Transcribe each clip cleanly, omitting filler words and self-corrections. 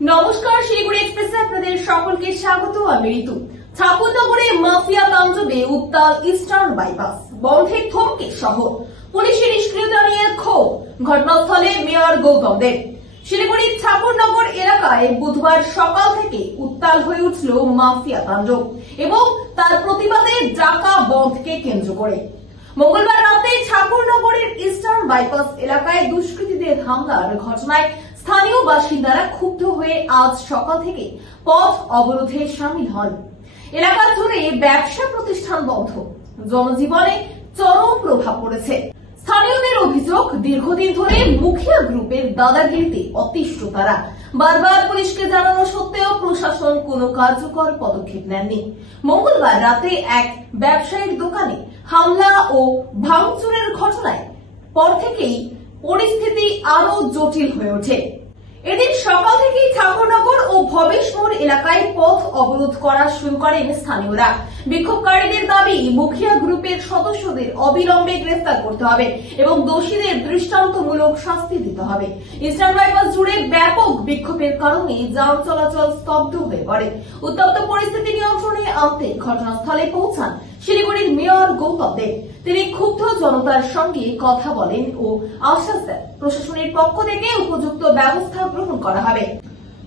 নমস্কার, শিলিগুড়ি এক্সপ্রেসে আপনাদের সকলকে স্বাগত। আমি ঋতু। ঠাকুরনগরে মাফিয়া তাণ্ডবে উত্তাল ইস্টার্ন বাইপাস, বন্ধে থমকে শহর, পুলিশের নিষ্ক্রিয়তা নিয়ে ক্ষোভ, ঘটনাস্থলে মেয়র গৌতম দেব। শিলিগুড়ির ঠাকুরনগর এলাকায় বুধবার সকাল থেকে উত্তাল হয়ে উঠল মাফিয়া তাণ্ডব এবং তার প্রতিবাদে ডাকা বন্ধকে কেন্দ্র করে। মঙ্গলবার রাতে ঠাকুরনগরের ইস্টার্ন বাইপাস এলাকায় দুষ্কৃতীদের হামলার ঘটনায় স্থানীয় বাসিন্দারা ক্ষুব্ধ হয়ে আজ সকাল থেকে পথ অবরোধে সামিল হন। এলাকা জুড়ে ব্যবসা প্রতিষ্ঠান বন্ধ, জনজীবনে চরম প্রভাব পড়েছে। স্থানীয়দের অভিযোগ, দীর্ঘদিন ধরে মুখিয়া গ্রুপের দাদাগিরিতে অতিষ্ঠ তারা। বারবার পুলিশকে জানানো সত্ত্বেও প্রশাসন কোনো কার্যকর পদক্ষেপ নেননি। মঙ্গলবার রাতে এক ব্যবসায়ীর দোকানে হামলা ও ভাঙচুরের ঘটনায় পর থেকেই পরিস্থিতি আরো জটিল হয়ে ওঠে। এদিন সকাল থেকেই ঠাকুরনগর ও ভবেশ মোড় এলাকায় পথ অবরোধ করা শুরু করেন স্থানীয়রা। বিক্ষোভকারীদের দাবি, মুখিয়া গ্রুপের সদস্যদের অবিলম্বে গ্রেফতার করতে হবে এবং দোষীদের দৃষ্টান্তমূলক শাস্তি দিতে হবে। ইস্টার্ন বাইপাস জুড়ে ব্যাপক বিক্ষোভের কারণে যান চলাচল স্তব্ধ হয়ে পড়ে। উত্তপ্ত পরিস্থিতি নিয়ন্ত্রণে আনতে ঘটনাস্থলে পৌঁছান শিলিগুড়ির মেয়র গৌতম দেব। তিনি ক্ষুব্ধ জনতার সঙ্গে কথা বলেন ও আশ্বাস দেন প্রশাসনের পক্ষ থেকে উপযুক্ত ব্যবস্থা গ্রহণ করা হবে।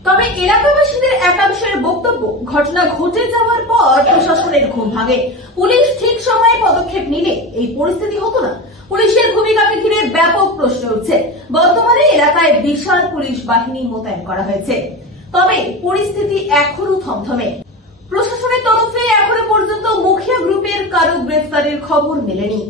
তবে এলাকাবাসীদের একাংশের বক্তব্য, ঘটনা ঘটে যাওয়ার পর প্রশাসনের ঘুম ভাঙে। পুলিশ ঠিক সময়ে পদক্ষেপ নিলে এই পরিস্থিতি হতো না। পুলিশের ভূমিকাকে ঘিরে ব্যাপক প্রশ্ন উঠছে। বর্তমানে এলাকায় বিশাল পুলিশ বাহিনী মোতায়েন করা হয়েছে, তবে পরিস্থিতি এখনো থমথমে। প্রশাসনের তরফে এখনো পর্যন্ত মুখিয়া গ্রুপের কারো গ্রেফতারের খবর মেলেনি।